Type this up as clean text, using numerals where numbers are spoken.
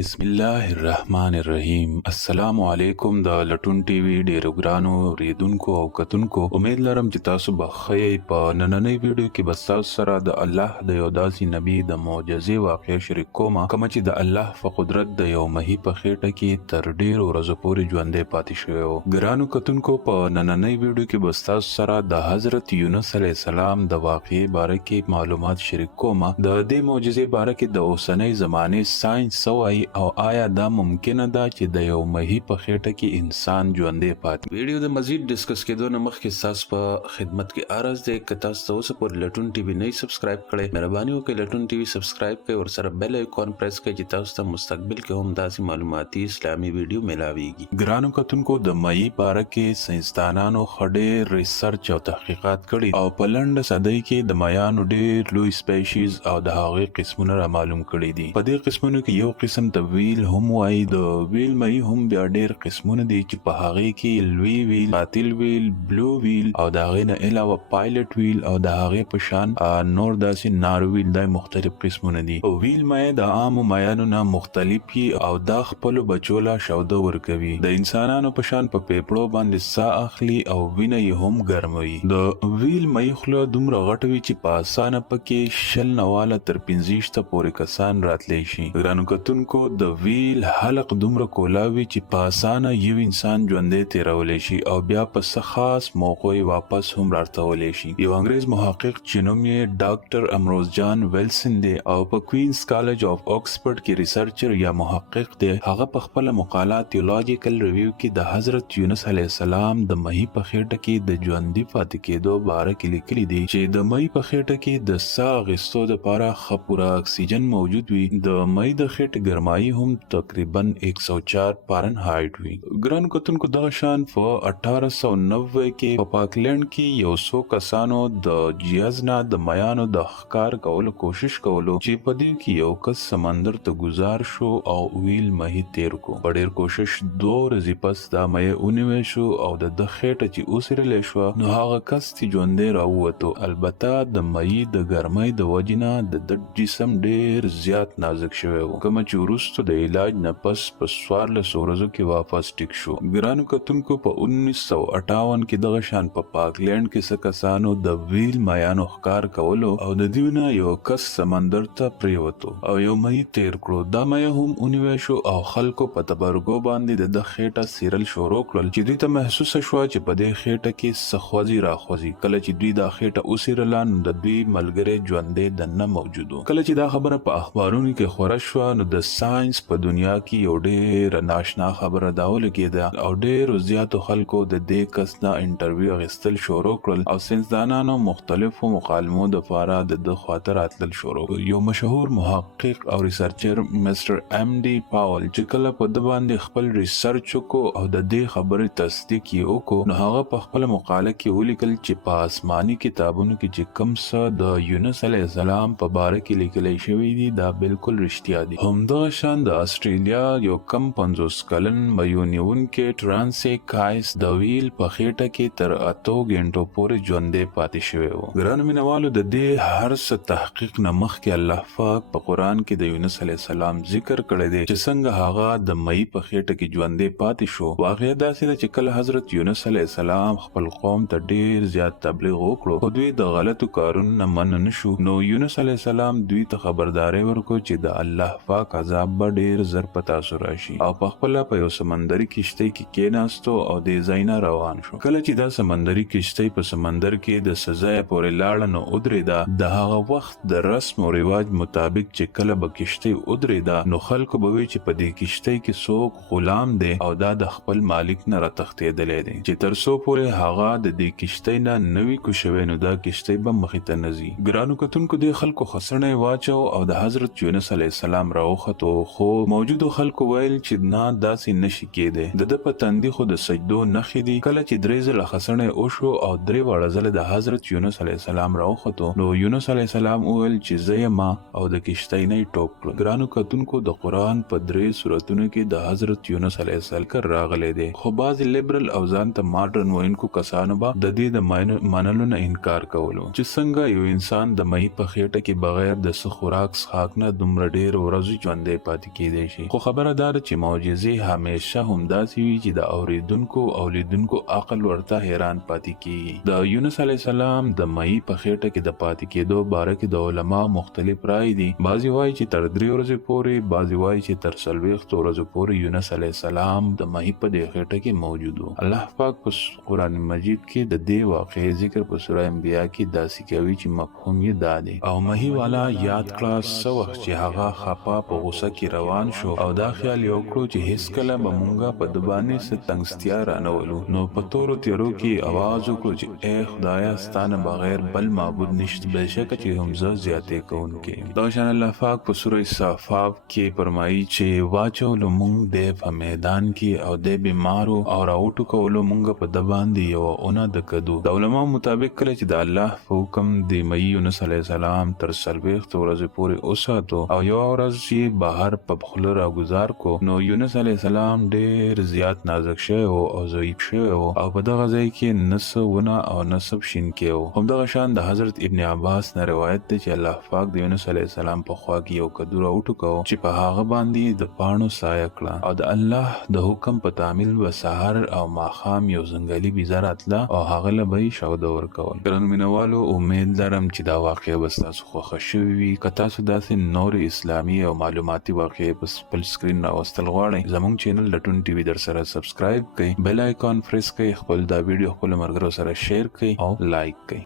بسم الله الرحمن الرحیم. السلام علیکم د لټون ټي وي ډیرو ګرانو ریدونکو او کتونکو، امید لرم چې تاسو به ښه په نننۍ ویډیو کې به تاسو سره د الله د یو داسې نبی د معجزې واقعه شریک کوم کوم چې د الله په قدرت د یو مهي په خېټه کې تر ډیرو ورځو پورې ژوندې پاتې شوی و. ګرانو کتونکو، په نننۍ ویډیو کې به تاسو سره د حضرت یونس علیه السلام د واقعې باره کې معلومات شریک کوم. د دې معجزې باره کې د اوسنۍ زمانې ساينس سوای او آیا دا ممکنه ده چې د یو مهي په خېټه کې انسان ژوندې پاتې. ویډیو د مزید ډسکس کېدو نه مخکې تاسو په خدمت کې عرض دی که تاسو ته اوسه پورې لټون ټي وي نه سبسکرایب کړئ، مهرباني وکړئ لټون ټي وي سبسکرایب کړئ، ورسره بیل آیکون پریس کړئ چې تاسو ته مستقبل کې هم داسې معلوماتي اسلامي ویډیو ملاويږي. ګرانو کتونکو، د مهي باره کې ساينسدانانو ډېر ریسرچ او تحقیقات کړي او په لنډه صدۍ کې د مایانو ډېر لوی سپیشیز او د هغوی قسمونه را معلوم کړي دي. په دې قسمونو کې یو قسم د ویل هم وایي. د ویل مهي هم بیا ډېر قسمونه دي چې په هغې کې لوی ویل، قاتل ویل، بلو ویل او د هغې نه علاوه پایلټ ویل او د هغې په شان نور داسې نارو ویل، دا مختلف قسمونه دي. ویل مایع د عامو مایانو نه مختلف وي او دا خپلو بچو له شوده ورکوي. د انسانانو په شان په پیپړو باندې ساه اخلي او وینه یې هم ګرموي. د ویل مهي خوله دومره غټه وي چې په اسانه پکې 20 نه واله تر 25 ته پورې کسان راتلی شي. ګرانو کتونکو، د ویل حلق دومره کولاوي چې په اسانه یو انسان ژوندې تیرولی شي او بیا په څه خاص موقع واپس هم راتولی شي. یو انګریز محقق چې نوم یې ډاکټر امروز جان ویلسن دی او په کوینز کالج اف آکسفورډ کې ریسرچر یا محقق دی، هغه په خپله مقاله تیولوژیکل ریویو کې د حضرت یونس علیه السلام د مهي په خېټه کې د ژوندي پاتې کېدو باره کې لیکلي دي چې د مهي په خېټه کې د ساه اخیستو دپاره ښه پوره اکسیجن موجود وي. د مهي د خېټې ګرمایي هم تقریبا 104 فارنهایت وي. ګرانو کتونکو، دغه شان په 1890 کې په پاکلینډ کې یو څو کسانو د جهاز نه د میانو د ښکار کولو کوشش کولو چې په دې کې یو کس سمندر ته گذار شو او ویل مهي تیر کو. په ډېر کوشش 2 ورځې پس دا مهي ونیول شو او د خېټه چې اوسېرلی شوه نو هغه کس چې ژوندی راووتو. البته د مهي د ګرمۍ د وجې نه د جسم ډېر زیات نازک شوی و، کومه چې وروسته د علاج نه پس په 14 ورځو کې واپس ټیک شو. ګرانو کتونکو، په 1958 کې دغه شان په پاکلینډ کې څه کسانو د ویل مایانو ښکار کولو او د دوی نه یو کس سمندر ته پریوتو او یو مهي تیر کړو. دا مهي هم ونیول شو او خلکو په تبرګو باندې د خېټه څیرل شروع کړل چې دوی ته محسوسه شوه چې په دې خېټه کې څه خوځي راخوځي. کله چې دوی دا خېټه وڅیرله نو د دوی ملګری ژوندی دننه موجود و. کله چې دا خبره په اخبارونو کې خوره شوه نو د ساينس په دنیا کې یو ډېر ناشنا خبره دا ولګېده او ډېرو زیاتو خلکو د دې کس نه انټرویو اخیستل شروع کړل او ساینسدانانو مختلفو مکالمو دپاره د خواته راتلل شروع کړل. یو مشهور محقق او ریسرچر مستر ایم ډي پاول چې کله په ده باندې خپل ریسرچ وکړو او د دې خبرې تصدیق یې وکړو نو هغه په خپله مقاله کې ولیکل چې په آسماني کتابونو کې چې کوم څه د یونس علیه السلام په باره کې لیکلی شوي دي دا بالکل رښتیا دي. همدغه شان د استرالیا یو کم 50 کلن میونیونکي ټرانسي کایس د ویل په خېټه کې تر 8 غنټو پورې ژوندی پاتې شوی و. ګرانو مینوالو، د دې هر څه تحقیق نه مخکې الله پاک په قرآن کې د یونس علیه السلام ذکر کړی دی چې څنګه هغه د مهي په خېټه کې ژوندی پاتې شو. واقعه داسې ده چې کله حضرت یونس علیه السلام خپل قوم ته ډېر زیات تبلیغ وکړو خو دوی د غلطو کارونو نه منع نه شو نو یونس علیه السلام دوی ته خبرداری ورکړو چې د الله پاک عذاب به ډېر زر په تاسو راشي او په خپله په یو سمندري کشتۍ کې کېناستو او د ځای نه روان شو. کله چې دا سمندري کشتۍ په سمندر کې د ځایه پورې لاړه نو ودرېده. د هغه وخت د رسم او رواج مطابق چې کله به کشتۍ ودرېده نو خلکو به وی چې په دې کشتۍ کې څوک غلام دی او دا د خپل مالک نه راتښتېدلی دی چې تر څو پورې هغه د دې کشتۍ نه نه وي کوشوی نو دا کشتۍ به مخې ته نه ځي. ګرانو کتونکو، دې خلکو خسړی واچو او د حضرت یونس علیه السلام راوختو خو موجودو خلکو ویل چې نه داسې نشي کېدی. د ده په تندي خو د سجدو نښې دي. کله چې 3 ځله خسړی وشو او 3 واړه ځله د حضرت یونس علیه السلام راوختو نو یونس علیه السلام وویل چې زه یم او د کشتۍ نه یې ټوپ کړل. ګرانو کتونکو، د قرآن په 3 سورتونو کې د حضرت یونس علیه السلام راغلی دی خو بعضې لیبرل او ځان ته ماډرن ویونکو کسانو به د دې د منلو نه انکار کولو چې څنګه یو انسان د مهي په خېټه کې بغیر د څه خوراک څښاک نه دومره ډېر ورځې ژوندی پاتې کېدی شي. خو خبره دا ده چې معجزې همیشه همداسې وي چې د اوریدونکو او لیدونکو عقل ورته حیران پاتې کیږي. د یونس علیه السلام د مئی په خېټه کې د پاتې کېدو باره کې د علما مختلف رائے دي. بعضی وایي چې تر 3 ورځې پورې، بعضی وایي چې تر 40 ورځې پورې یونس علیه السلام د مئی په دې خېټه کې موجود و. الله پاک په قرآن مجید کې د دې واقعې ذکر په سوره انبیاء کې داسې کوي چې مفهوم یې دا دی. او مئی والا یاد کړه څه وخت چې هغه خپه په غوسه کې روان شو او دا خیال یې وکړو چې هیڅ کله به مونږه په د باندې څه تنګستیا رانولو. نو په تورو تیارو کې आवाज وکړو چې اے خدایا ستانه بغیر بل معبود نشته، بېشکه چې هم زه زیاتې کوونکی یم. دا شان الله پاک په سوره صافات کې فرمایي چې واچولو مونږ د په میدان کې او د بیمارو او راوټو کولو مونږ په د باندې یو اونه د کدو. د علماء مطابق کله چې د الله په حکم د مئی یونس علیه السلام تر 40 ورځې پورې اوساتو او یو ورځ چې بهر په خوله راګزار کو، نو یونس علیه السلام ډېر زیات نازک شوی او ضعیف شوی او په دغه ځای کې نس ونه او نسب شین کې و. همدغه شان د حضرت ابن عباس نه روایت دی چې الله پاک د یونس علیه السلام په خوا کې یو کدو راوټو کو چې په هغه باندې د پاڼو سایه کړه او د الله د حکم په تعمیل به سحر او ماښام یو ځنګلي بیزه راتله او هغه له به یې شوده ورکول. ګرانو مینوالو، امید لرم چې دا واقعه به ستاسو خوښه شوې وي. که تاسو داسې نورې اسلامي او معلوماتي واقعې په خپل سکرین راوستل غواړئ، زموږ چینل لټون ټي وي در سره سبسکرایب کړئ، بیل آیکون پریس کړئ، خپل دا ویډیو خپل ملګرو سره شیر کړئ او لایک کړئ.